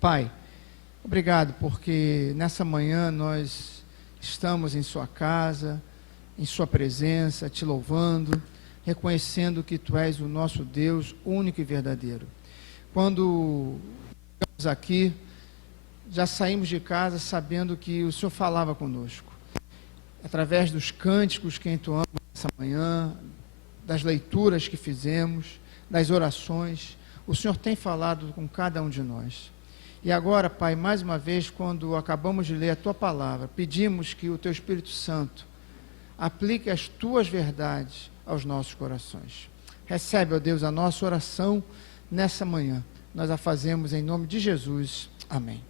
Pai, obrigado porque nessa manhã nós estamos em Sua casa, em Sua presença, Te louvando, reconhecendo que Tu és o nosso Deus único e verdadeiro. Quando chegamos aqui, já saímos de casa sabendo que o Senhor falava conosco. Através dos cânticos que entoamos nessa manhã, das leituras que fizemos, das orações, o Senhor tem falado com cada um de nós. E agora, Pai, mais uma vez, quando acabamos de ler a Tua palavra, pedimos que o Teu Espírito Santo aplique as Tuas verdades aos nossos corações. Recebe, ó Deus, a nossa oração nessa manhã. Nós a fazemos em nome de Jesus. Amém.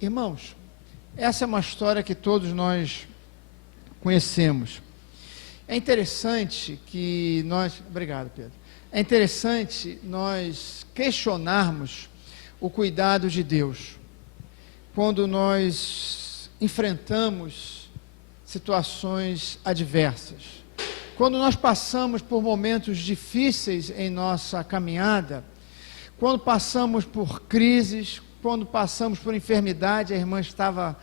Irmãos, essa é uma história que todos nós conhecemos. É interessante que nós... Obrigado, Pedro. É interessante nós questionarmos o cuidado de Deus quando nós enfrentamos situações adversas, quando nós passamos por momentos difíceis em nossa caminhada, quando passamos por crises, quando passamos por enfermidade. A irmã estava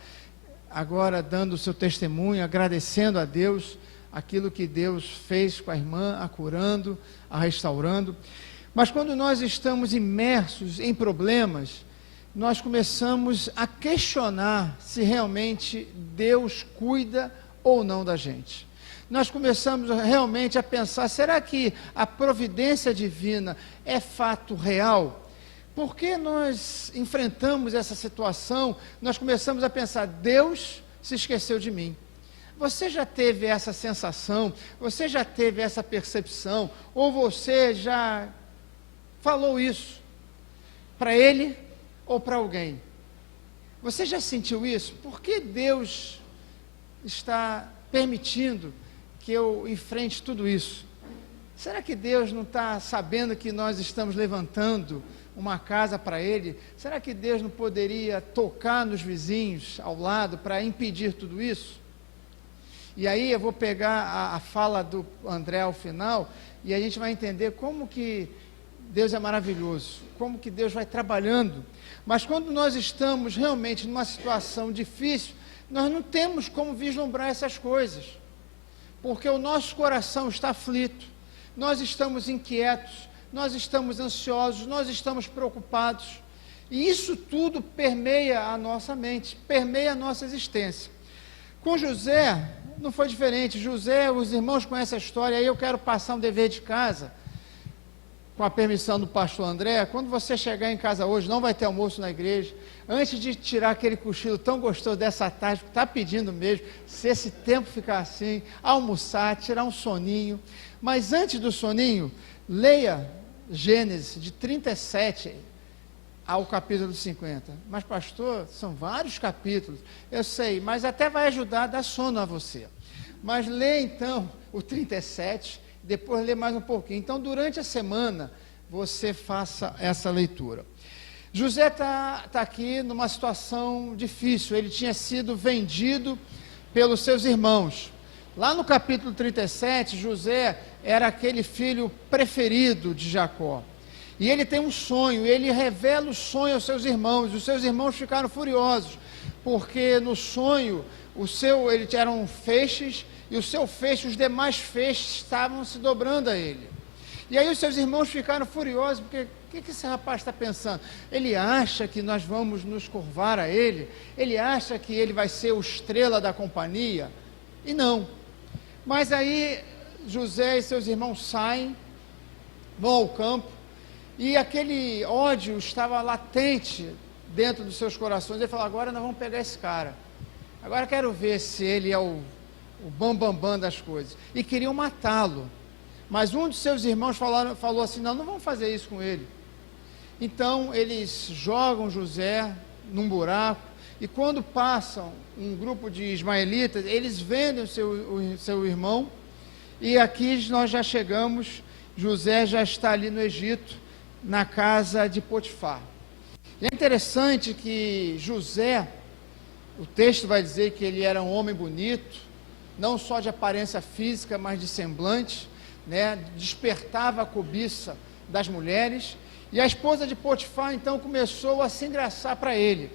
agora dando o seu testemunho, agradecendo a Deus aquilo que Deus fez com a irmã, a curando, a restaurando. Mas quando nós estamos imersos em problemas, nós começamos a questionar se realmente Deus cuida ou não da gente. Nós começamos realmente a pensar, será que a providência divina é fato real? Por que nós enfrentamos essa situação? Nós começamos a pensar, Deus se esqueceu de mim. Você já teve essa sensação? Você já teve essa percepção? Ou você já falou isso para ele ou para alguém? Você já sentiu isso? Por que Deus está permitindo que eu enfrente tudo isso? Será que Deus não está sabendo que nós estamos levantando uma casa para Ele? Será que Deus não poderia tocar nos vizinhos ao lado para impedir tudo isso? E aí eu vou pegar a fala do André ao final e a gente vai entender como que Deus é maravilhoso, como que Deus vai trabalhando. Mas quando nós estamos realmente numa situação difícil, nós não temos como vislumbrar essas coisas, porque o nosso coração está aflito, nós estamos inquietos, nós estamos ansiosos, nós estamos preocupados, e isso tudo permeia a nossa mente, permeia a nossa existência. Com José não foi diferente. José, os irmãos conhecem a história, aí eu quero passar um dever de casa, com a permissão do pastor André. Quando você chegar em casa hoje, não vai ter almoço na igreja, antes de tirar aquele cochilo tão gostoso dessa tarde, que está pedindo mesmo, se esse tempo ficar assim, almoçar, tirar um soninho, mas antes do soninho, leia Gênesis, de 37 ao capítulo 50. Mas pastor, são vários capítulos, eu sei, mas até vai ajudar a dar sono a você. Mas lê então o 37, depois lê mais um pouquinho. Então, durante a semana, você faça essa leitura. José está aqui numa situação difícil. Ele tinha sido vendido pelos seus irmãos. Lá no capítulo 37, José era aquele filho preferido de Jacó. E ele tem um sonho, ele revela o sonho aos seus irmãos. Os seus irmãos ficaram furiosos, porque no sonho, ele eram feixes, e o seu feixe, os demais feixes estavam se dobrando a ele. E aí os seus irmãos ficaram furiosos, porque o que esse rapaz está pensando? Ele acha que nós vamos nos curvar a ele? Ele acha que ele vai ser o estrela da companhia? E não. Mas aí José e seus irmãos saem, vão ao campo, e aquele ódio estava latente dentro dos seus corações. Ele falou, agora nós vamos pegar esse cara. Agora quero ver se ele é o bambambam das coisas. E queriam matá-lo. Mas um de seus irmãos falou assim, não vamos fazer isso com ele. Então eles jogam José num buraco, e quando passam um grupo de ismaelitas, eles vendem o seu irmão, e aqui nós já chegamos, José já está ali no Egito, na casa de Potifar. E é interessante que José, o texto vai dizer que ele era um homem bonito, não só de aparência física, mas de semblante, né? Despertava a cobiça das mulheres, E a esposa de Potifar, então, começou a se engraçar para ele.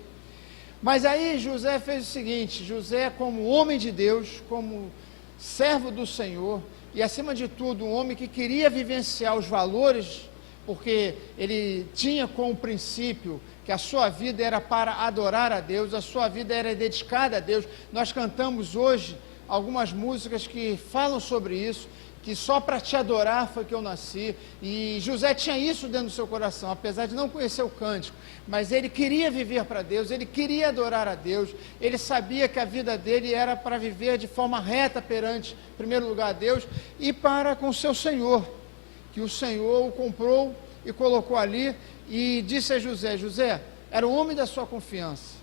Mas aí José fez o seguinte: José, como homem de Deus, como servo do Senhor, e acima de tudo, um homem que queria vivenciar os valores, porque ele tinha como princípio que a sua vida era para adorar a Deus, a sua vida era dedicada a Deus. Nós cantamos hoje algumas músicas que falam sobre isso, que só para te adorar foi que eu nasci, e José tinha isso dentro do seu coração, apesar de não conhecer o cântico, mas ele queria viver para Deus, ele queria adorar a Deus, ele sabia que a vida dele era para viver de forma reta perante, em primeiro lugar, a Deus, e para com o seu Senhor, que o Senhor o comprou e colocou ali, e disse a José: José, era o homem da sua confiança,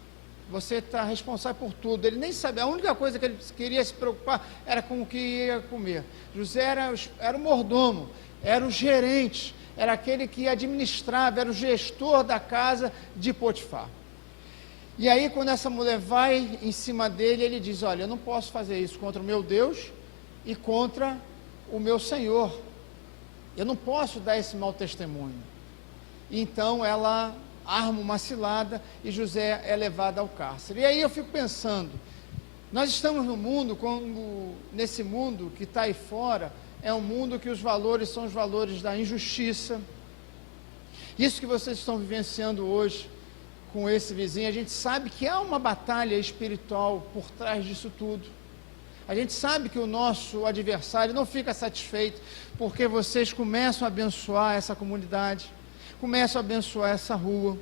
você está responsável por tudo. Ele nem sabia, a única coisa que ele queria se preocupar era com o que ia comer. José era o mordomo, era o gerente, era aquele que administrava, era o gestor da casa de Potifar. E aí, quando essa mulher vai em cima dele, ele diz: olha, eu não posso fazer isso contra o meu Deus e contra o meu Senhor, eu não posso dar esse mau testemunho. Então ela arma uma cilada e José é levado ao cárcere. E aí eu fico pensando, nós estamos no mundo, nesse mundo que está aí fora, é um mundo que os valores são os valores da injustiça. Isso que vocês estão vivenciando hoje com esse vizinho, a gente sabe que há uma batalha espiritual por trás disso tudo. A gente sabe que o nosso adversário não fica satisfeito, porque vocês começam a abençoar essa comunidade, começam a abençoar essa rua,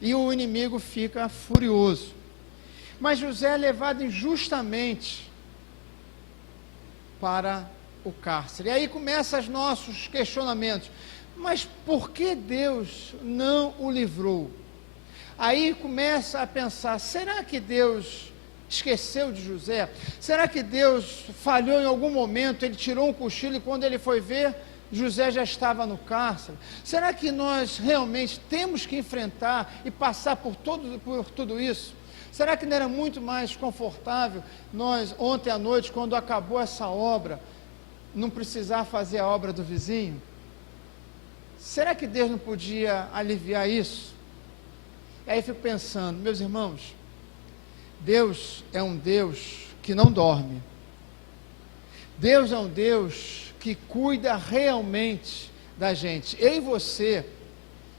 e o inimigo fica furioso. Mas José é levado injustamente para o cárcere. E aí começam os nossos questionamentos: mas por que Deus não o livrou? Aí começa a pensar: será que Deus esqueceu de José? Será que Deus falhou em algum momento? Ele tirou um cochilo e quando ele foi ver, José já estava no cárcere. Será que nós realmente temos que enfrentar e passar por tudo isso? Será que não era muito mais confortável nós, ontem à noite, quando acabou essa obra, não precisar fazer a obra do vizinho? Será que Deus não podia aliviar isso? E aí eu fico pensando, meus irmãos, Deus é um Deus que não dorme. Deus é um Deus que cuida realmente da gente. Eu e você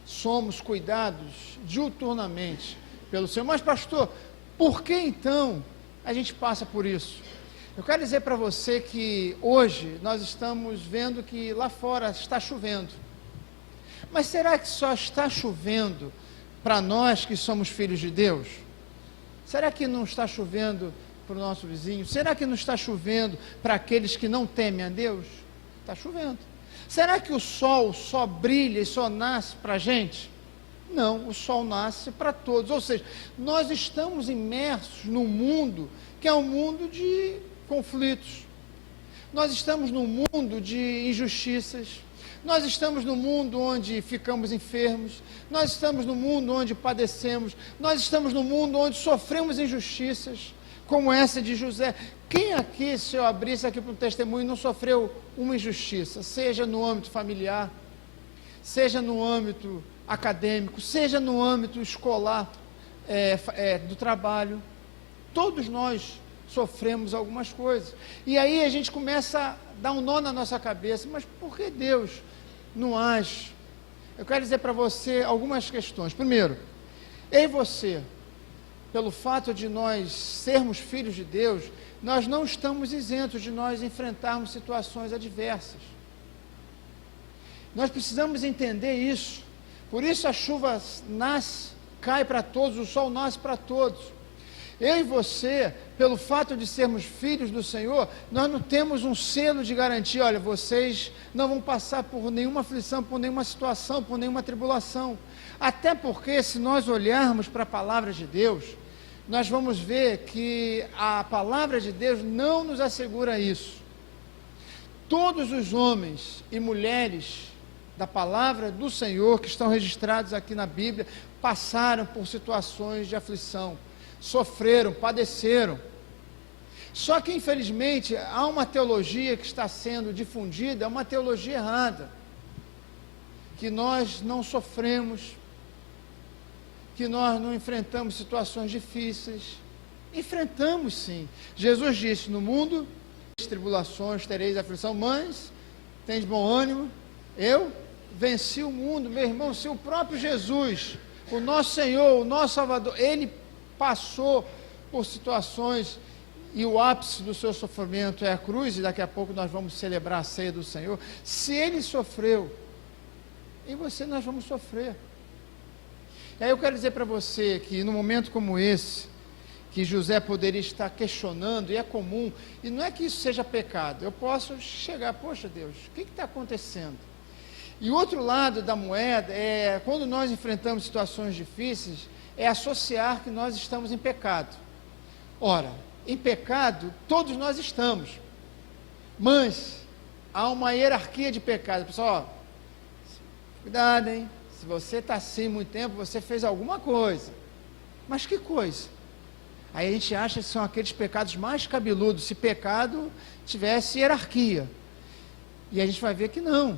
somos cuidados diuturnamente pelo Senhor. Mas pastor, por que então a gente passa por isso? Eu quero dizer para você que hoje nós estamos vendo que lá fora está chovendo. Mas será que só está chovendo para nós que somos filhos de Deus? Será que não está chovendo para o nosso vizinho? Será que não está chovendo para aqueles que não temem a Deus? Está chovendo. Será que o sol só brilha e só nasce para a gente? Não, o sol nasce para todos. Ou seja, nós estamos imersos num mundo que é um mundo de conflitos. Nós estamos num mundo de injustiças. Nós estamos num mundo onde ficamos enfermos. Nós estamos num mundo onde padecemos. Nós estamos num mundo onde sofremos injustiças, como essa de José. Quem aqui, se eu abrisse aqui para o testemunho, não sofreu uma injustiça, seja no âmbito familiar, seja no âmbito acadêmico, seja no âmbito escolar, do trabalho? Todos nós sofremos algumas coisas. E aí a gente começa a dar um nó na nossa cabeça: mas por que Deus não age? Eu quero dizer para você algumas questões. Primeiro, eu e você, pelo fato de nós sermos filhos de Deus, nós não estamos isentos de nós enfrentarmos situações adversas. Nós precisamos entender isso. Por isso a chuva cai para todos, o sol nasce para todos. Eu e você, pelo fato de sermos filhos do Senhor, nós não temos um selo de garantia: olha, vocês não vão passar por nenhuma aflição, por nenhuma situação, por nenhuma tribulação. Até porque, se nós olharmos para a palavra de Deus, nós vamos ver que a palavra de Deus não nos assegura isso. Todos os homens e mulheres da palavra do Senhor que estão registrados aqui na Bíblia passaram por situações de aflição, sofreram, padeceram. Só que, infelizmente, há uma teologia que está sendo difundida, uma teologia errada, que nós não sofremos, que nós não enfrentamos situações difíceis. Enfrentamos sim. Jesus disse: no mundo tereis tribulações, tereis aflição, mas tens bom ânimo, eu venci o mundo. Meu irmão, se o próprio Jesus, o nosso Senhor, o nosso Salvador, ele passou por situações, e o ápice do seu sofrimento é a cruz, e daqui a pouco nós vamos celebrar a ceia do Senhor. Se ele sofreu, e você, nós vamos sofrer. E aí eu quero dizer para você que num momento como esse, que José poderia estar questionando, e é comum, e não é que isso seja pecado, eu posso chegar: poxa Deus, o que está acontecendo? E o outro lado da moeda é, quando nós enfrentamos situações difíceis, é associar que nós estamos em pecado. Ora, em pecado todos nós estamos, mas há uma hierarquia de pecado. Pessoal, ó, cuidado, hein? Se você está assim muito tempo, você fez alguma coisa. Mas que coisa? Aí a gente acha que são aqueles pecados mais cabeludos, se pecado tivesse hierarquia. E a gente vai ver que não.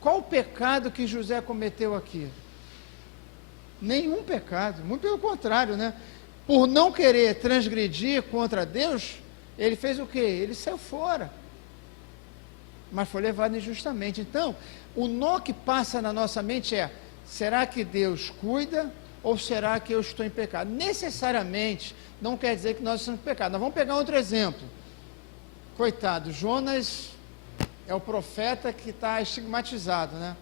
Qual o pecado que José cometeu aqui? Nenhum pecado, muito pelo contrário, né? Por não querer transgredir contra Deus, ele fez o quê? Ele saiu fora. Mas foi levado injustamente. Então, o nó que passa na nossa mente é: será que Deus cuida ou será que eu estou em pecado? Necessariamente não quer dizer que nós estamos em pecado. Nós vamos pegar outro exemplo. Coitado, Jonas é o profeta que está estigmatizado, né?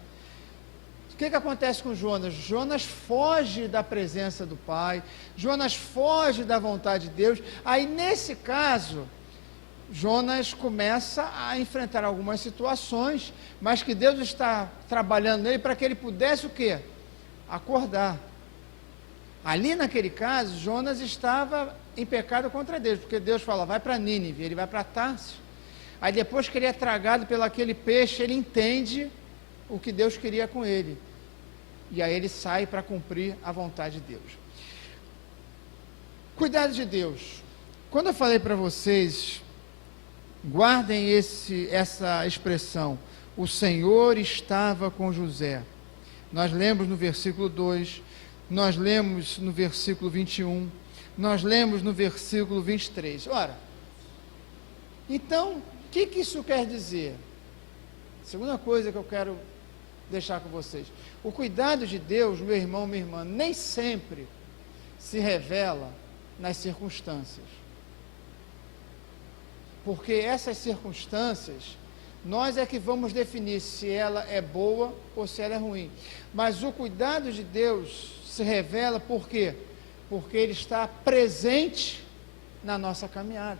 O que acontece com Jonas? Jonas foge da presença do Pai, Jonas foge da vontade de Deus. Aí nesse caso, Jonas começa a enfrentar algumas situações, mas que Deus está trabalhando nele para que ele pudesse o quê? Acordar. Ali naquele caso, Jonas estava em pecado contra Deus, porque Deus fala: vai para Nínive, ele vai para Tarso. Aí depois que ele é tragado pelo aquele peixe, ele entende o que Deus queria com ele. E aí ele sai para cumprir a vontade de Deus. Cuidado de Deus. Quando eu falei para vocês, guardem essa expressão: o Senhor estava com José. Nós lemos no versículo 2, nós lemos no versículo 21, nós lemos no versículo 23. Ora, então, o que isso quer dizer? Segunda coisa que eu quero deixar com vocês: o cuidado de Deus, meu irmão, minha irmã, nem sempre se revela nas circunstâncias. Porque essas circunstâncias, nós é que vamos definir se ela é boa ou se ela é ruim. Mas o cuidado de Deus se revela por quê? Porque Ele está presente na nossa caminhada.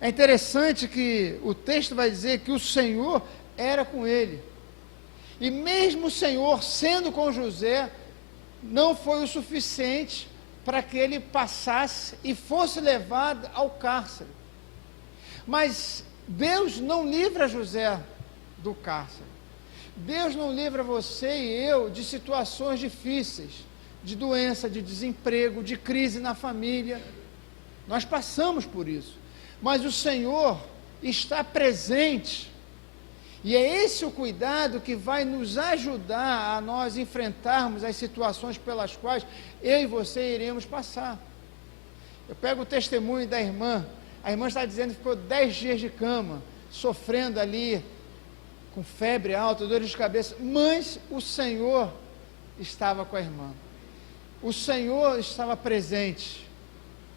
É interessante que o texto vai dizer que o Senhor era com ele. E mesmo o Senhor sendo com José, não foi o suficiente para que ele passasse e fosse levado ao cárcere. Mas Deus não livra José do cárcere. Deus não livra você e eu de situações difíceis, de doença, de desemprego, de crise na família. Nós passamos por isso. Mas o Senhor está presente. E é esse o cuidado que vai nos ajudar a nós enfrentarmos as situações pelas quais eu e você iremos passar. Eu pego o testemunho da irmã. A irmã está dizendo que ficou 10 dias de cama, sofrendo ali, com febre alta, dores de cabeça, mas o Senhor estava com a irmã. O Senhor estava presente,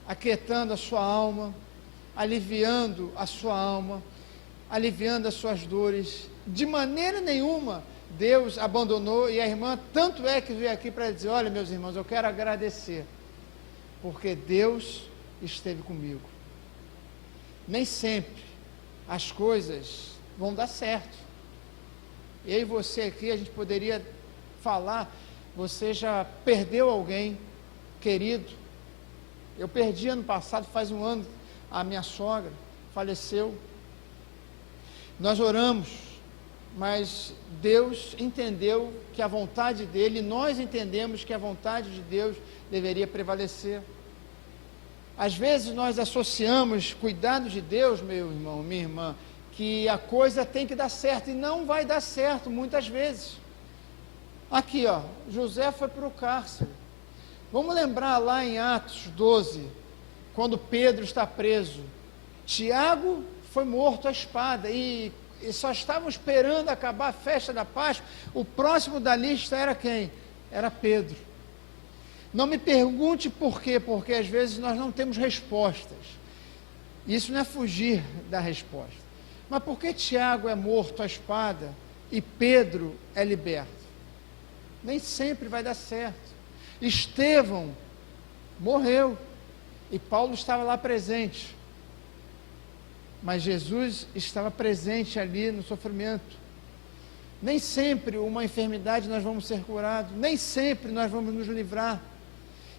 aquietando a sua alma, aliviando a sua alma, aliviando as suas dores. De maneira nenhuma Deus abandonou, e a irmã tanto é que veio aqui para dizer: olha, meus irmãos, eu quero agradecer, porque Deus esteve comigo. Nem sempre as coisas vão dar certo. Eu e você aqui, a gente poderia falar: você já perdeu alguém querido? Eu perdi ano passado, faz um ano, a minha sogra faleceu. Nós oramos, mas Deus entendeu que a vontade dele, nós entendemos que a vontade de Deus deveria prevalecer. Às vezes nós associamos cuidado de Deus, meu irmão, minha irmã, que a coisa tem que dar certo, e não vai dar certo muitas vezes. Aqui, ó, José foi para o cárcere. Vamos lembrar lá em Atos 12, quando Pedro está preso. Tiago foi morto à espada e só estavam esperando acabar a festa da Páscoa. O próximo da lista era quem? Era Pedro. Não me pergunte por quê, porque às vezes nós não temos respostas. Isso não é fugir da resposta. Mas por que Tiago é morto à espada e Pedro é liberto? Nem sempre vai dar certo. Estevão morreu e Paulo estava lá presente. Mas Jesus estava presente ali no sofrimento. Nem sempre uma enfermidade nós vamos ser curados, nem sempre nós vamos nos livrar.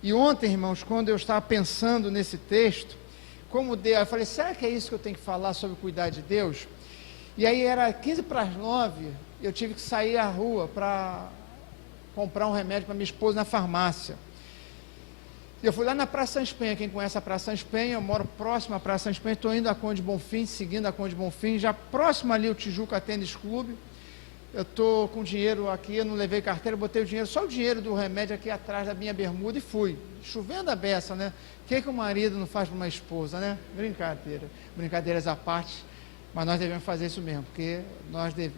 E ontem, irmãos, quando eu estava pensando nesse texto, como Deus, eu falei, será que é isso que eu tenho que falar sobre cuidar de Deus? E aí era 15 para as 9, eu tive que sair à rua para comprar um remédio para minha esposa na farmácia. Eu fui lá na Praça Sans Penha, quem conhece a Praça Sans Penha, eu moro próximo à Praça Sans Penha, estou indo a Conde Bonfim, seguindo a Conde Bonfim, já próximo ali o Tijuca Tênis Clube. Eu estou com dinheiro aqui, eu não levei carteira, botei o dinheiro, só o dinheiro do remédio aqui atrás da minha bermuda e fui. Chovendo a beça, né? O que o marido não faz para uma esposa, né? Brincadeiras à parte, mas nós devemos fazer isso mesmo, porque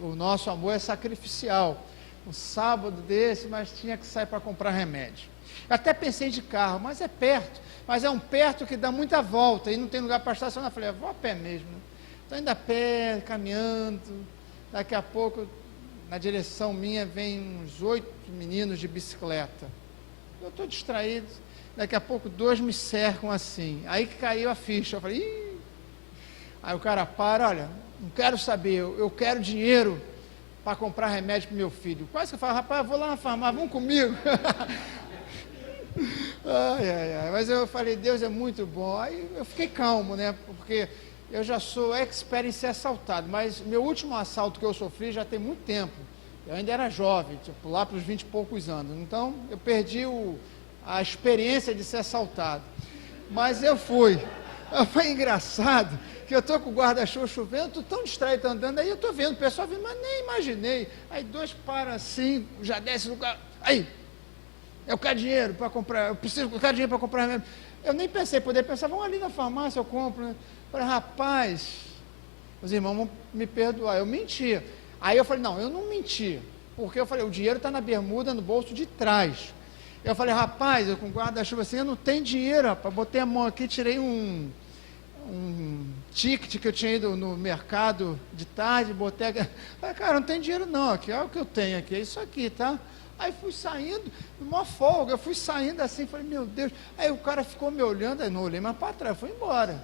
o nosso amor é sacrificial. Um sábado desse, mas tinha que sair para comprar remédio. Eu até pensei de carro, mas é perto, mas é um perto que dá muita volta e não tem lugar para estacionar. Eu falei, vou a pé mesmo, né? Estou indo a pé, caminhando, daqui a pouco, na direção minha, vem uns 8 meninos de bicicleta. Eu estou distraído, daqui a pouco 2 me cercam assim, aí que caiu a ficha, eu falei, ih! Aí o cara para, olha, não quero saber, eu quero dinheiro para comprar remédio para o meu filho. Quase que eu falo, rapaz, eu vou lá na farmácia, vamos comigo. Mas eu falei, Deus é muito bom. Aí eu fiquei calmo, né? Porque eu já sou expert em ser assaltado, mas meu último assalto que eu sofri já tem muito tempo. Eu ainda era jovem, tipo, lá para os 20 e poucos anos. Então, eu perdi a experiência de ser assaltado. Mas eu fui. Foi engraçado que eu estou com o guarda-chuva chovendo, estou tão distraído, andando, aí eu estou vendo o pessoal vindo, mas nem imaginei. Aí 2 param assim, já desce no carro, aí, eu quero dinheiro para comprar, eu quero dinheiro para comprar remédio. Eu nem pensei, poder pensar, vamos ali na farmácia, eu compro, né? Falei, rapaz, os irmãos vão me perdoar, eu menti. Aí eu falei, não, eu não menti, porque eu falei, o dinheiro está na bermuda, no bolso de trás. Eu falei, rapaz, eu com guarda-chuva assim, eu não tenho dinheiro, rapaz, botei a mão aqui, tirei um ticket que eu tinha ido no mercado de tarde, botei aqui. Falei, cara, não tem dinheiro não, aqui é o que eu tenho aqui, é isso aqui, tá? Aí fui saindo, uma folga, eu fui saindo assim, falei, meu Deus. Aí o cara ficou me olhando, aí não olhei mais para trás, fui embora.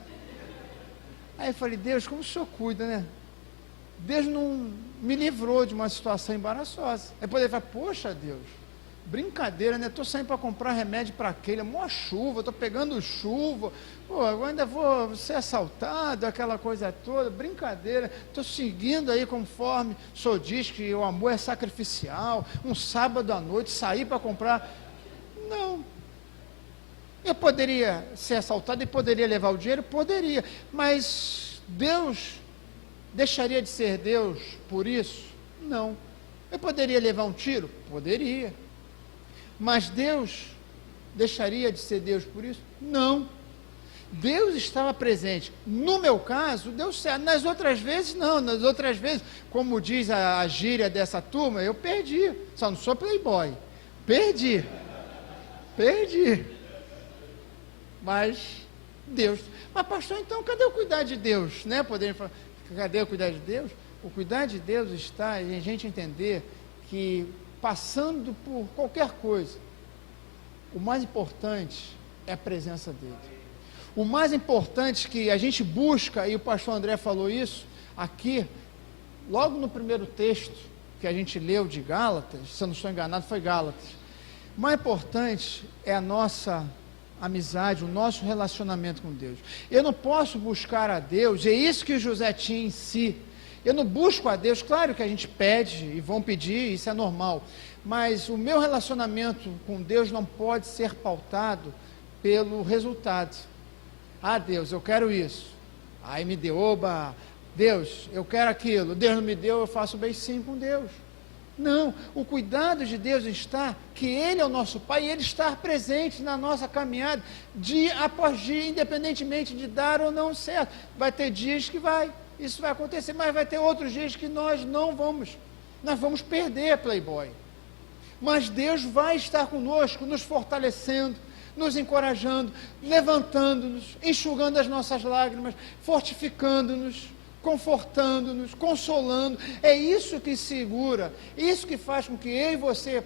Aí eu falei, Deus, como o Senhor cuida, né? Deus não me livrou de uma situação embaraçosa. Aí poderia falar, poxa Deus, brincadeira, né? Estou saindo para comprar remédio para aquele, mó chuva, estou pegando chuva, pô, agora ainda vou ser assaltado, aquela coisa toda, brincadeira, estou seguindo aí conforme o senhor diz que o amor é sacrificial, um sábado à noite, sair para comprar. Não. Eu poderia ser assaltado e poderia levar o dinheiro? Poderia, mas Deus deixaria de ser Deus por isso? Não. Eu poderia levar um tiro? Poderia. Mas Deus deixaria de ser Deus por isso? Não. Deus estava presente. No meu caso, deu certo. Nas outras vezes, não. Nas outras vezes, como diz a gíria dessa turma, eu perdi. Só não sou playboy. Perdi. Mas Deus. Mas pastor, então cadê o cuidar de Deus? Né? Poderia falar, cadê o cuidar de Deus? O cuidar de Deus está em a gente entender que passando por qualquer coisa, o mais importante é a presença dele. O mais importante que a gente busca, e o pastor André falou isso aqui, logo no primeiro texto que a gente leu de Gálatas, se eu não estou enganado, foi Gálatas. O mais importante é a nossa amizade, o nosso relacionamento com Deus. Eu não posso buscar a Deus, é isso que José tinha em si. Eu não busco a Deus, claro que a gente pede e vão pedir, isso é normal, mas o meu relacionamento com Deus não pode ser pautado pelo resultado. Ah, Deus, eu quero isso. Aí me deu, oba, Deus, eu quero aquilo. Deus não me deu, eu faço beicinho com Deus. Não, o cuidado de Deus está que Ele é o nosso Pai e Ele está presente na nossa caminhada, dia após dia, independentemente de dar ou não certo. Vai ter dias que isso vai acontecer, mas vai ter outros dias que nós vamos perder, Playboy. Mas Deus vai estar conosco, nos fortalecendo, nos encorajando, levantando-nos, enxugando as nossas lágrimas, fortificando-nos, confortando-nos, consolando. É isso que segura, isso que faz com que eu e você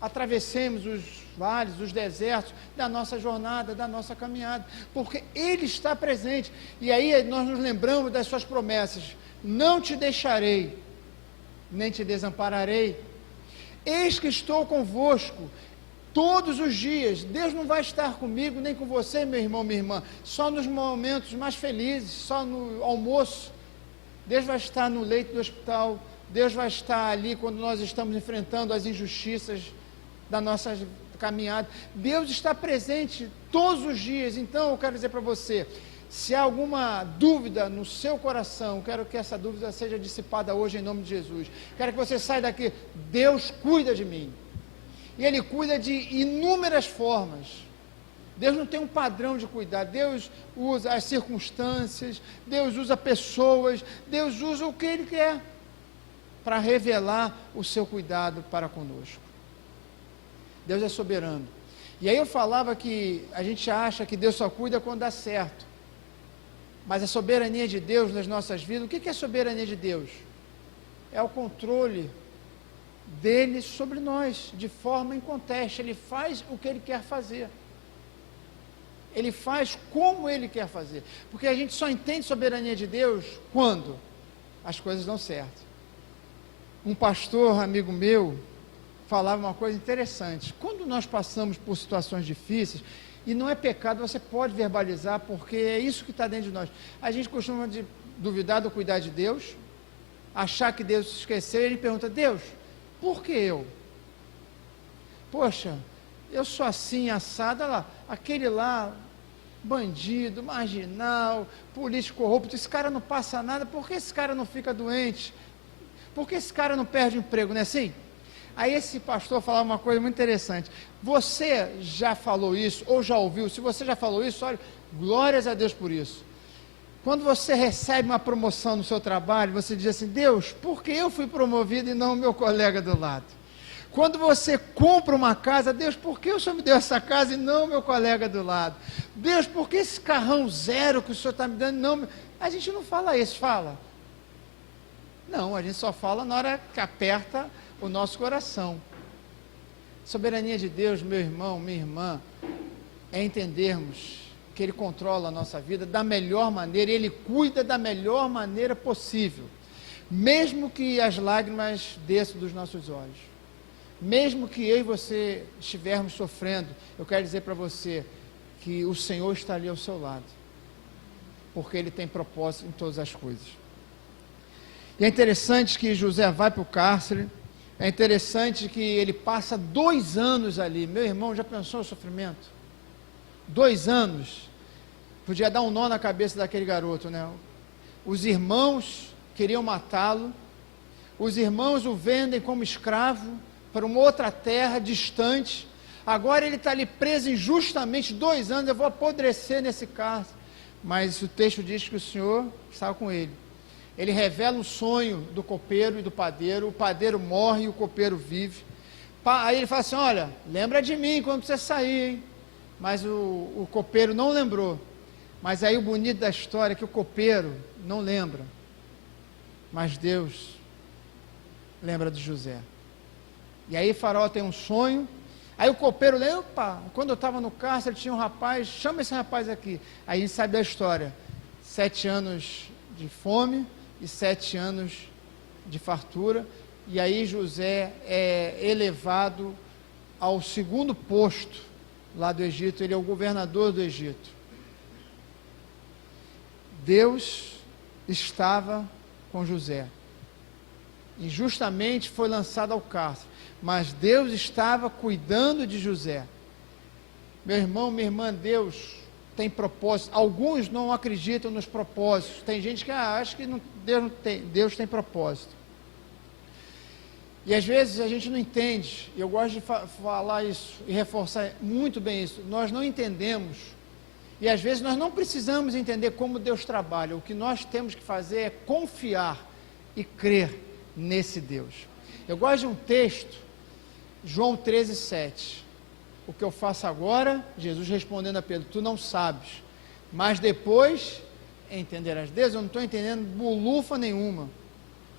atravessemos os vales, os desertos da nossa jornada, da nossa caminhada, porque Ele está presente. E aí nós nos lembramos das suas promessas: não te deixarei, nem te desampararei, eis que estou convosco todos os dias. Deus não vai estar comigo, nem com você, meu irmão, minha irmã, só nos momentos mais felizes, só no almoço. Deus vai estar no leito do hospital, Deus vai estar ali quando nós estamos enfrentando as injustiças da nossa caminhada. Deus está presente todos os dias. Então eu quero dizer para você, se há alguma dúvida no seu coração, quero que essa dúvida seja dissipada hoje em nome de Jesus. Quero que você saia daqui: Deus cuida de mim, e Ele cuida de inúmeras formas. Deus não tem um padrão de cuidar. Deus usa as circunstâncias, Deus usa pessoas, Deus usa o que Ele quer para revelar o seu cuidado para conosco. Deus é soberano. E aí eu falava que a gente acha que Deus só cuida quando dá certo, mas a soberania de Deus nas nossas vidas, o que é a soberania de Deus? É o controle dele sobre nós, de forma inconteste. Ele faz o que Ele quer fazer. Ele faz como Ele quer fazer, porque a gente só entende soberania de Deus quando as coisas dão certo. Um pastor amigo meu falava uma coisa interessante: quando nós passamos por situações difíceis, e não é pecado, você pode verbalizar, porque é isso que está dentro de nós. A gente costuma duvidar do cuidar de Deus, achar que Deus se esqueceu, e ele pergunta: Deus, por que eu? Poxa, eu sou assim, assado, olha lá, aquele lá, bandido, marginal, político corrupto, esse cara não passa nada, por que esse cara não fica doente? Por que esse cara não perde o emprego, não é assim? Aí esse pastor falava uma coisa muito interessante: você já falou isso, ou já ouviu? Se você já falou isso, olha, glórias a Deus por isso. Quando você recebe uma promoção no seu trabalho, você diz assim: Deus, por que eu fui promovido e não o meu colega do lado? Quando você compra uma casa, Deus, por que o Senhor me deu essa casa e não o meu colega do lado? Deus, por que esse carrão zero que o Senhor está me dando, não? A gente não fala isso, fala? Não, a gente só fala na hora que aperta o nosso coração. Soberania de Deus, meu irmão, minha irmã, é entendermos que Ele controla a nossa vida da melhor maneira, Ele cuida da melhor maneira possível, mesmo que as lágrimas desçam dos nossos olhos, mesmo que eu e você estivermos sofrendo, eu quero dizer para você que o Senhor está ali ao seu lado, porque Ele tem propósito em todas as coisas. E é interessante que José vai para o cárcere, é interessante que ele passa 2 anos ali. Meu irmão, já pensou o sofrimento? 2 anos, podia dar um nó na cabeça daquele garoto, né? Os irmãos queriam matá-lo, os irmãos o vendem como escravo para uma outra terra distante. Agora ele está ali preso injustamente 2 anos. Eu vou apodrecer nesse cárcere. Mas o texto diz que o Senhor estava com ele. Ele revela o sonho do copeiro e do padeiro. O padeiro morre e o copeiro vive. Aí ele fala assim: olha, lembra de mim quando você sair, hein? Mas o copeiro não lembrou. Mas aí o bonito da história é que o copeiro não lembra, mas Deus lembra de José. E aí Faraó tem um sonho. Aí o copeiro lembra: opa, quando eu estava no cárcere tinha um rapaz, chama esse rapaz aqui. Aí a gente sabe da história: 7 anos de fome e 7 anos de fartura. E aí José é elevado ao 2º posto lá do Egito. Ele é o governador do Egito. Deus estava com José. Injustamente foi lançado ao cárcere, mas Deus estava cuidando de José. Meu irmão, minha irmã, Deus tem propósito. Alguns não acreditam nos propósitos. Tem gente que acha que Deus não tem. Deus tem propósito. E às vezes a gente não entende, e eu gosto de falar isso e reforçar muito bem isso, nós não entendemos, e às vezes nós não precisamos entender como Deus trabalha, o que nós temos que fazer é confiar e crer nesse Deus. Eu gosto de um texto, João 13:7, o que eu faço agora, Jesus respondendo a Pedro, tu não sabes, mas depois entenderás. Deus, eu não estou entendendo bolufa nenhuma,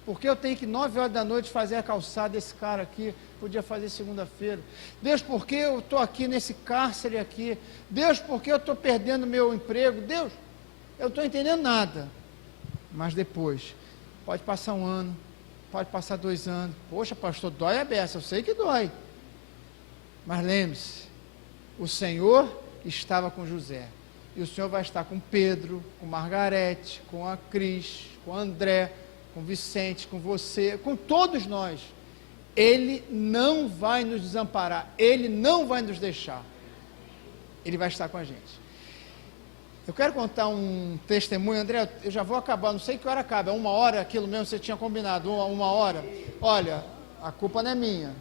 porque eu tenho que 9 horas da noite fazer a calçada desse cara aqui, podia fazer segunda-feira. Deus, por que eu estou aqui nesse cárcere aqui? Deus, por que eu estou perdendo meu emprego? Deus, eu não estou entendendo nada. Mas depois, pode passar 1 ano, pode passar 2 anos. Poxa, pastor, dói a beça, eu sei que dói. Mas lembre-se, o Senhor estava com José. E o Senhor vai estar com Pedro, com Margarete, com a Cris, com o André, com o Vicente, com você, com todos nós. Ele não vai nos desamparar, Ele não vai nos deixar. Ele vai estar com a gente. Eu quero contar um testemunho, André, eu já vou acabar, não sei que hora acaba, é 1 hora, aquilo mesmo você tinha combinado, uma hora. Olha, a culpa não é minha.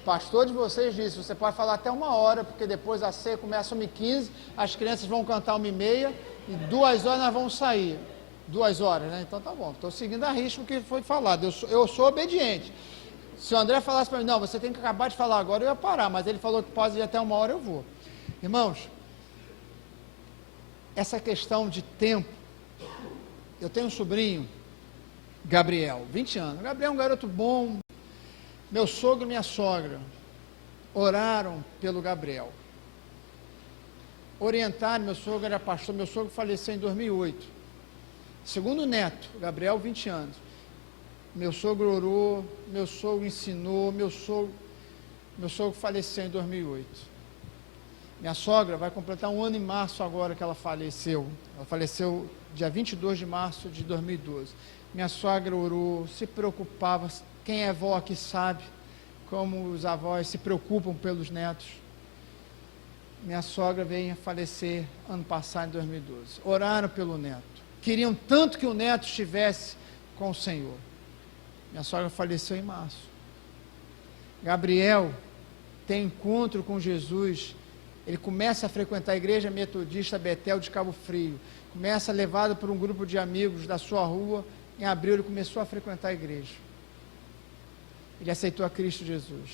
O pastor de vocês disse, você pode falar até 1 hora, porque depois a ceia começa 1h15, as crianças vão cantar 1h30, e 2 horas nós vamos sair. 2 horas, né? Então tá bom, estou seguindo a risco que foi falado, eu sou obediente. Se o André falasse para mim, não, você tem que acabar de falar agora, eu ia parar, mas ele falou que pode ir até 1 hora, eu vou. Irmãos, essa questão de tempo, eu tenho um sobrinho, Gabriel, 20 anos, Gabriel é um garoto bom, meu sogro e minha sogra oraram pelo Gabriel, orientaram, meu sogro era pastor, meu sogro faleceu em 2008, segundo neto, Gabriel, 20 anos, meu sogro orou, meu sogro ensinou, meu sogro faleceu em 2008, minha sogra vai completar 1 ano em março agora que ela faleceu dia 22 de março de 2012, minha sogra orou, se preocupava, quem é avó aqui sabe como os avós se preocupam pelos netos, minha sogra veio a falecer ano passado em 2012, oraram pelo neto, queriam tanto que o neto estivesse com o Senhor, minha sogra faleceu em março, Gabriel tem encontro com Jesus, ele começa a frequentar a igreja metodista Betel de Cabo Frio, começa levado por um grupo de amigos da sua rua, em abril ele começou a frequentar a igreja, ele aceitou a Cristo Jesus,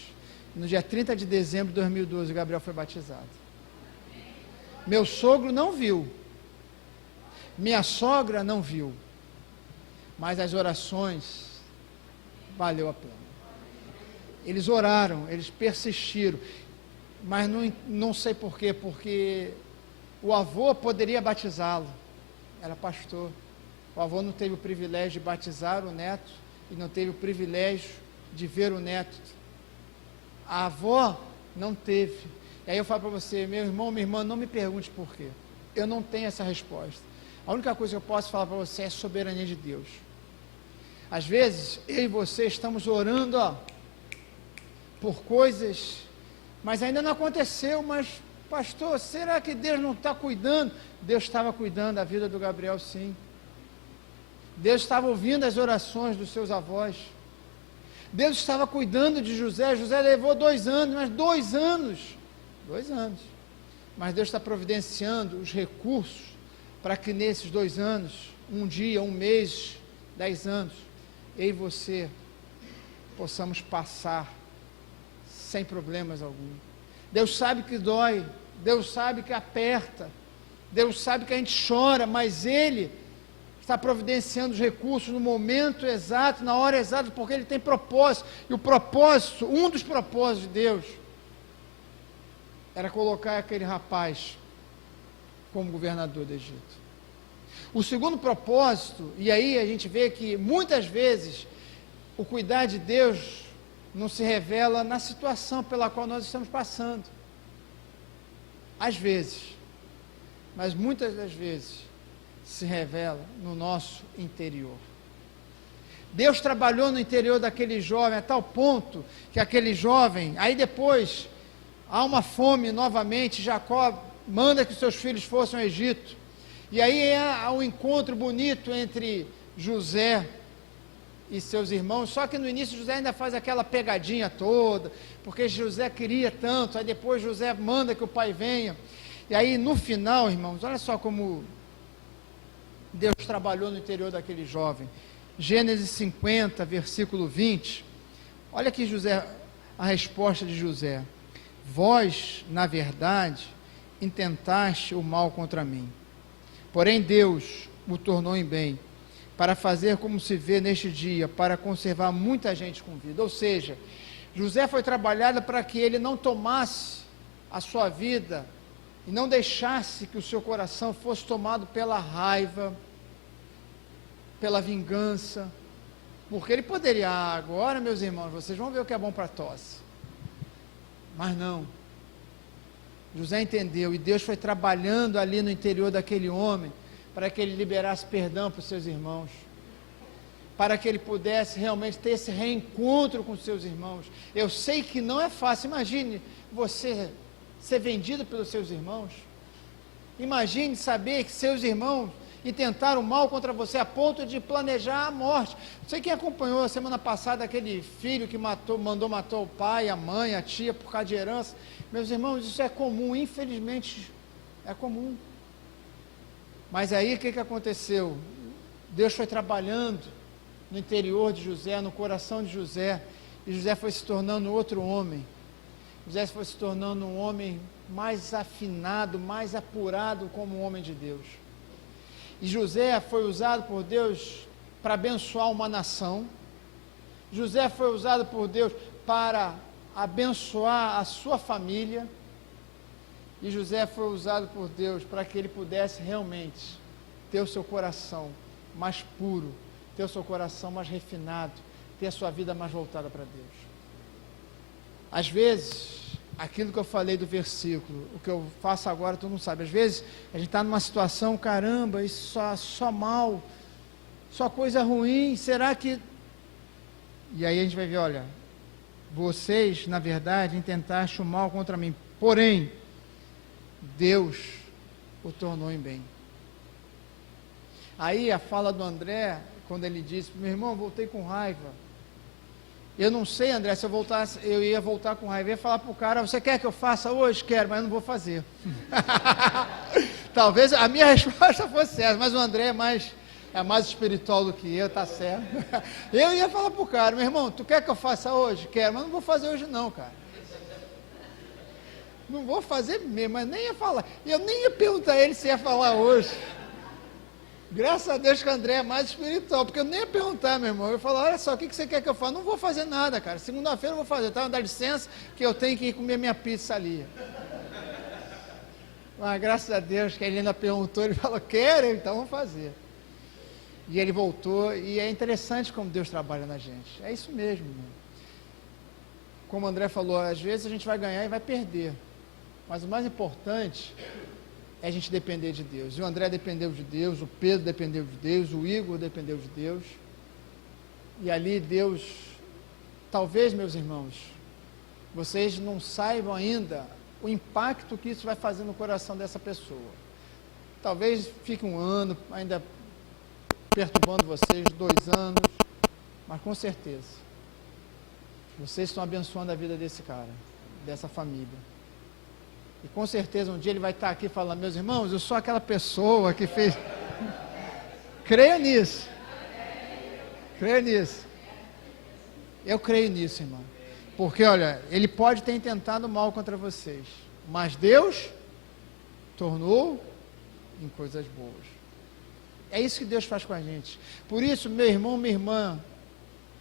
no dia 30 de dezembro de 2012, Gabriel foi batizado, meu sogro não viu, minha sogra não viu, mas as orações valeu a pena, eles oraram, eles persistiram, mas não sei porquê, porque o avô poderia batizá-lo, era pastor, o avô não teve o privilégio de batizar o neto, e não teve o privilégio de ver o neto, a avó não teve, e aí eu falo para você, meu irmão, minha irmã, não me pergunte porquê, eu não tenho essa resposta, a única coisa que eu posso falar para você é a soberania de Deus, às vezes, eu e você estamos orando, por coisas, mas ainda não aconteceu, mas pastor, será que Deus não está cuidando? Deus estava cuidando da vida do Gabriel, sim, Deus estava ouvindo as orações dos seus avós, Deus estava cuidando de José, José levou 2 anos, mas 2 anos, mas Deus está providenciando os recursos, para que nesses 2 anos, 1 dia, 1 mês, 10 anos, eu e você, possamos passar, sem problemas algum, Deus sabe que dói, Deus sabe que aperta, Deus sabe que a gente chora, mas Ele está providenciando os recursos no momento exato, na hora exata, porque Ele tem propósito, e o propósito, um dos propósitos de Deus, era colocar aquele rapaz como governador do Egito. O segundo propósito, e aí a gente vê que muitas vezes, o cuidar de Deus não se revela na situação pela qual nós estamos passando, às vezes, mas muitas das vezes, se revela no nosso interior. Deus trabalhou no interior daquele jovem, a tal ponto, que aquele jovem, aí depois, há uma fome novamente, Jacó manda que seus filhos fossem ao Egito, e aí há um encontro bonito entre José e seus irmãos, só que no início José ainda faz aquela pegadinha toda, porque José queria tanto, aí depois José manda que o pai venha, e aí no final, irmãos, olha só como Deus trabalhou no interior daquele jovem. Gênesis 50, versículo 20, olha aqui José, a resposta de José: vós, na verdade, intentaste o mal contra mim, porém Deus o tornou em bem, para fazer como se vê neste dia, para conservar muita gente com vida. Ou seja, José foi trabalhado para que ele não tomasse a sua vida e não deixasse que o seu coração fosse tomado pela raiva, pela vingança, porque ele poderia, agora meus irmãos, vocês vão ver o que é bom para tosse, mas não. José entendeu, e Deus foi trabalhando ali no interior daquele homem, para que ele liberasse perdão para os seus irmãos, para que ele pudesse realmente ter esse reencontro com os seus irmãos. Eu sei que não é fácil, imagine você ser vendido pelos seus irmãos, imagine saber que seus irmãos intentaram mal contra você, a ponto de planejar a morte. Não sei quem acompanhou a semana passada aquele filho que mandou matar o pai, a mãe, a tia, por causa de herança. Meus irmãos, isso é comum, infelizmente, é comum. Mas aí o que aconteceu? Deus foi trabalhando no interior de José, no coração de José, e José foi se tornando outro homem. José foi se tornando um homem mais afinado, mais apurado como um homem de Deus. E José foi usado por Deus para abençoar uma nação. José foi usado por Deus para abençoar a sua família. E José foi usado por Deus para que ele pudesse realmente ter o seu coração mais puro, ter o seu coração mais refinado, ter a sua vida mais voltada para Deus. Às vezes, aquilo que eu falei do versículo, o que eu faço agora tu não sabe, às vezes a gente está numa situação, caramba, isso só mal, só coisa ruim, será que... E aí a gente vai ver, olha, vocês na verdade intentaste o mal contra mim, porém Deus o tornou em bem. Aí a fala do André, quando ele disse, meu irmão, voltei com raiva. Eu não sei, André, se eu voltasse, eu ia voltar com raiva, eu ia falar para o cara, você quer que eu faça hoje? Quero, mas eu não vou fazer. Talvez a minha resposta fosse essa, mas o André é mais espiritual do que eu, tá certo. Eu ia falar para o cara, meu irmão, tu quer que eu faça hoje? Quero, mas não vou fazer hoje não, cara. Não vou fazer mesmo, mas nem ia falar. Eu nem ia perguntar a ele se ia falar hoje. Graças a Deus que o André é mais espiritual, porque eu nem ia perguntar, meu irmão. Eu ia falar, olha só, o que você quer que eu faça? Não vou fazer nada, cara. Segunda-feira eu vou fazer, tá? Dá licença que eu tenho que ir comer minha pizza ali. Mas graças a Deus que ele ainda perguntou, ele falou, quero, então vamos fazer. E ele voltou, e é interessante como Deus trabalha na gente. É isso mesmo, irmão. Como o André falou, às vezes a gente vai ganhar e vai perder. Mas o mais importante é a gente depender de Deus. E o André dependeu de Deus, o Pedro dependeu de Deus, o Igor dependeu de Deus. E ali Deus, talvez, meus irmãos, vocês não saibam ainda o impacto que isso vai fazer no coração dessa pessoa. Talvez fique um ano ainda perturbando vocês, 2 anos, mas com certeza, vocês estão abençoando a vida desse cara, dessa família. E com certeza um dia ele vai estar aqui falando, meus irmãos, eu sou aquela pessoa que fez... Creio nisso. Creio nisso. Eu creio nisso, irmão. Porque, olha, ele pode ter intentado mal contra vocês, mas Deus tornou em coisas boas. É isso que Deus faz com a gente. Por isso, meu irmão, minha irmã,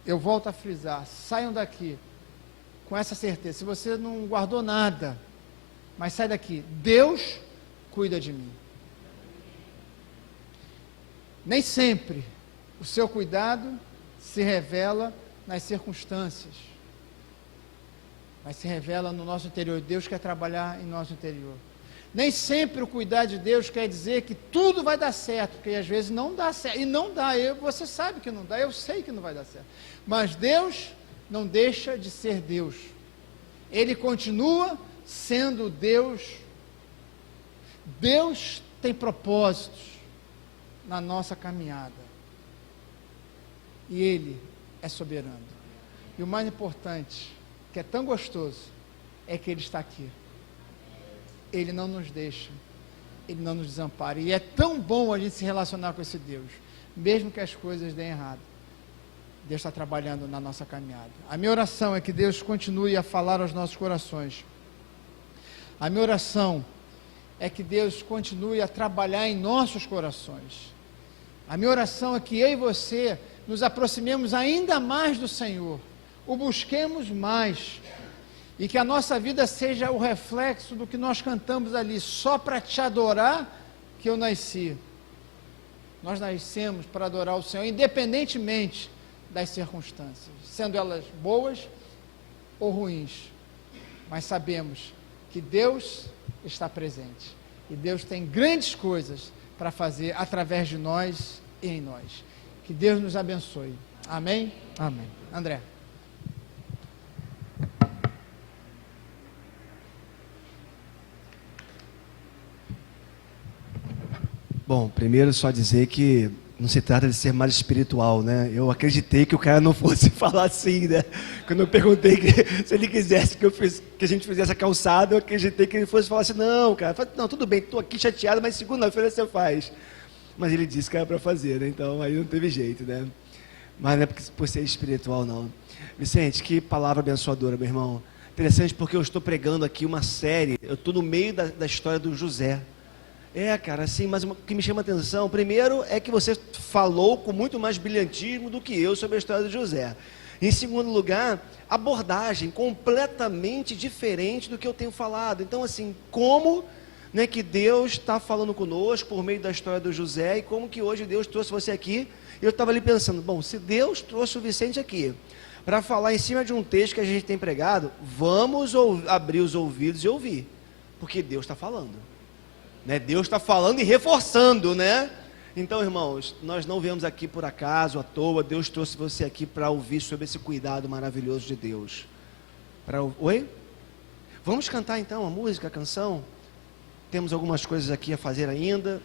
eu volto a frisar, saiam daqui com essa certeza. Se você não guardou nada, mas sai daqui, Deus cuida de mim. Nem sempre o seu cuidado se revela nas circunstâncias, mas se revela no nosso interior. Deus quer trabalhar em nosso interior. Nem sempre o cuidar de Deus quer dizer que tudo vai dar certo, porque às vezes não dá certo, e não dá, você sabe que não dá, eu sei que não vai dar certo, mas Deus não deixa de ser Deus, Ele continua sendo Deus. Deus tem propósitos na nossa caminhada, e Ele é soberano. E o mais importante, que é tão gostoso, é que Ele está aqui. Ele não nos deixa, Ele não nos desampara. E é tão bom a gente se relacionar com esse Deus, mesmo que as coisas deem errado. Deus está trabalhando na nossa caminhada. A minha oração é que Deus continue a falar aos nossos corações. A minha oração é que Deus continue a trabalhar em nossos corações. A minha oração é que eu e você nos aproximemos ainda mais do Senhor, o busquemos mais, e que a nossa vida seja o reflexo do que nós cantamos ali: só para te adorar que eu nasci. Nós nascemos para adorar o Senhor, independentemente das circunstâncias, sendo elas boas ou ruins, mas sabemos que Deus está presente, e Deus tem grandes coisas para fazer através de nós e em nós. Que Deus nos abençoe. Amém? Amém. André. Bom, primeiro só dizer que não se trata de ser mais espiritual, né? Eu acreditei que o cara não fosse falar assim, né? Quando eu perguntei se ele quisesse que a gente fizesse a calçada, eu acreditei que ele fosse falar assim: não, cara, não, tudo bem, estou aqui chateado, mas segunda-feira você faz. Mas ele disse que era para fazer, né? Então aí não teve jeito, né? Mas não é por ser espiritual, não. Vicente, que palavra abençoadora, meu irmão. Interessante, porque eu estou pregando aqui uma série, eu estou no meio da história do José. Cara, assim, mas o que me chama a atenção, primeiro, é que você falou com muito mais brilhantismo do que eu sobre a história do José. Em segundo lugar, abordagem completamente diferente do que eu tenho falado. Então, assim, como, né, que Deus está falando conosco por meio da história do José, e como que hoje Deus trouxe você aqui. Eu estava ali pensando, bom, se Deus trouxe o Vicente aqui para falar em cima de um texto que a gente tem pregado, vamos abrir os ouvidos e ouvir, porque Deus está falando. Né? Deus está falando e reforçando, né? Então, irmãos, nós não viemos aqui por acaso, à toa. Deus trouxe você aqui para ouvir sobre esse cuidado maravilhoso de Deus. Oi? Vamos cantar então a música, a canção? Temos algumas coisas aqui a fazer ainda.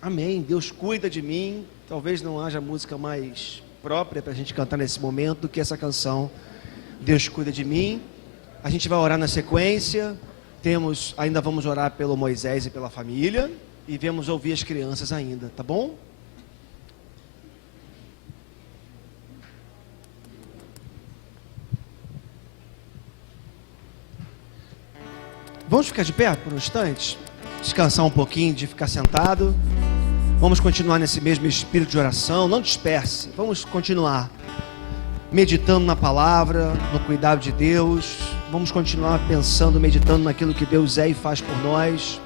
Amém. Deus cuida de mim. Talvez não haja música mais própria para a gente cantar nesse momento do que essa canção. Deus cuida de mim. A gente vai orar na sequência. Ainda vamos orar pelo Moisés e pela família, e vamos ouvir as crianças ainda, tá bom? Vamos ficar de pé por um instante, descansar um pouquinho, de ficar sentado. Vamos continuar nesse mesmo espírito de oração, não disperse, vamos continuar meditando na palavra, no cuidado de Deus. Vamos continuar pensando, meditando naquilo que Deus é e faz por nós.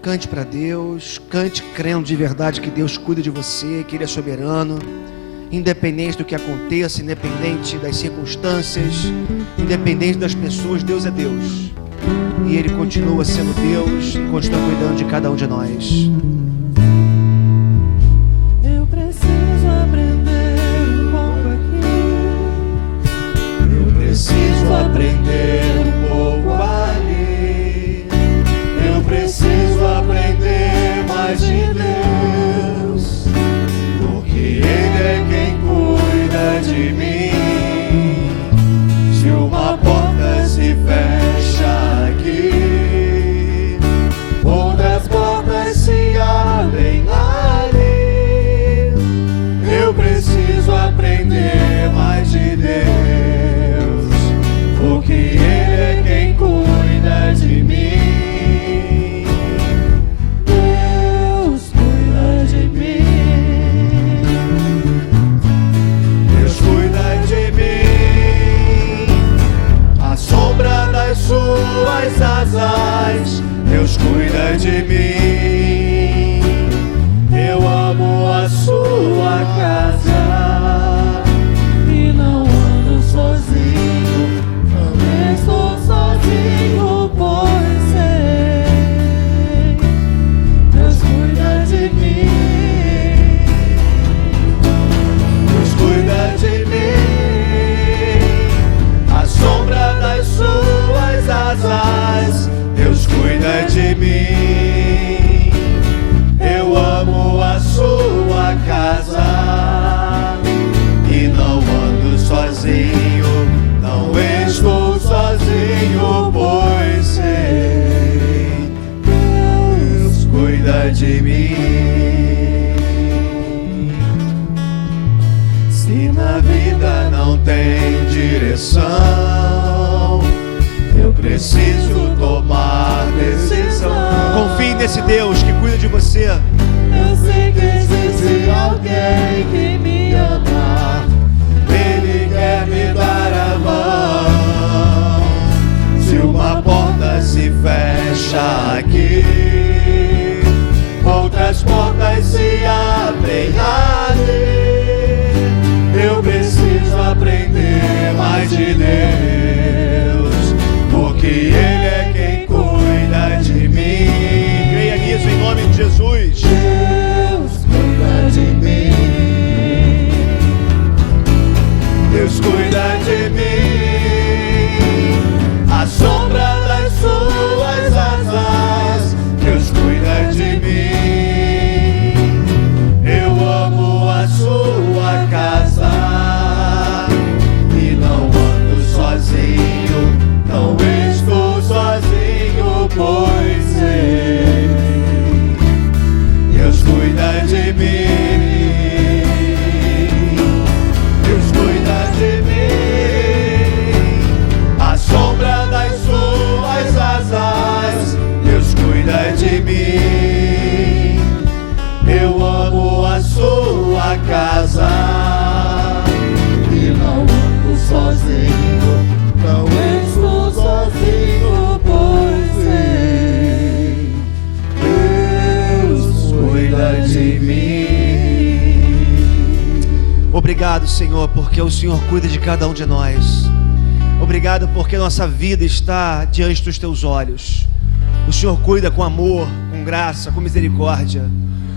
Cante para Deus, cante crendo de verdade que Deus cuida de você, que Ele é soberano, independente do que aconteça, independente das circunstâncias, independente das pessoas, Deus é Deus. E Ele continua sendo Deus e continua cuidando de cada um de nós. Preciso aprender um pouco ali. Eu preciso aprender mais de Deus, porque Ele é quem cuida de mim. Se uma porta se fecha aqui, outras portas se abrem ali. Eu preciso aprender mais de Deus, porque Ele é quem cuida de mim. Deus cuida de mim. Deus cuida de mim. A sombra das suas asas, Deus cuida de mim. Eu amo a sua casa e não ando sozinho. Estou sozinho, pois sei, Deus cuida de mim. Deus cuida de mim. A sombra das suas asas, Deus cuida de mim. preciso tomar decisão. Confie nesse Deus que cuida de você. Eu sei que existe alguém que me ama. Ele quer me dar a mão. Se uma porta se fecha aqui, outras portas se abrem ali. Eu preciso aprender mais de Deus, porque Ele é quem cuida de mim. Creia nisso em nome de Jesus. Deus cuida de mim. Deus cuida de mim. A sombra das suas asas, Deus cuida de mim. Eu amo a sua casa e não ando sozinho, não estou sozinho, pois sei, Deus cuida de mim. Deus cuida de mim. A sombra das suas asas, Deus cuida de mim. Eu amo a sua casa e não ando sozinho, não estou sozinho, pois sei, Deus cuida de mim. Obrigado, Senhor, porque o Senhor cuida de cada um de nós. Obrigado porque nossa vida está diante dos teus olhos. O Senhor cuida com amor, com graça, com misericórdia.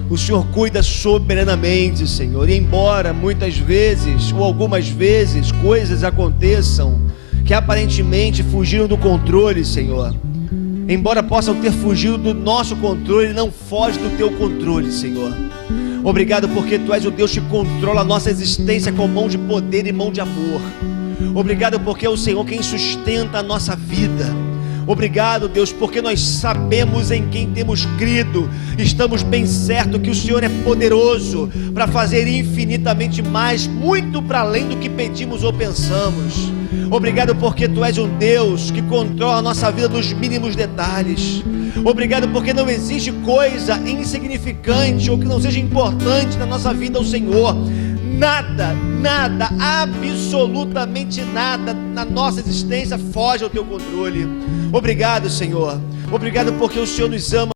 O Senhor cuida soberanamente, Senhor. E embora muitas vezes ou algumas vezes coisas aconteçam que aparentemente fugiram do controle, Senhor, embora possam ter fugido do nosso controle, não foge do teu controle, Senhor. Obrigado porque Tu és o Deus que controla a nossa existência com mão de poder e mão de amor. Obrigado porque é o Senhor quem sustenta a nossa vida. Obrigado, Deus, porque nós sabemos em quem temos crido. Estamos bem certos que o Senhor é poderoso para fazer infinitamente mais, muito para além do que pedimos ou pensamos. Obrigado porque Tu és um Deus que controla a nossa vida nos mínimos detalhes. Obrigado porque não existe coisa insignificante ou que não seja importante na nossa vida ao Senhor. Nada, nada, absolutamente nada na nossa existência foge ao Teu controle. Obrigado, Senhor. Obrigado porque o Senhor nos ama.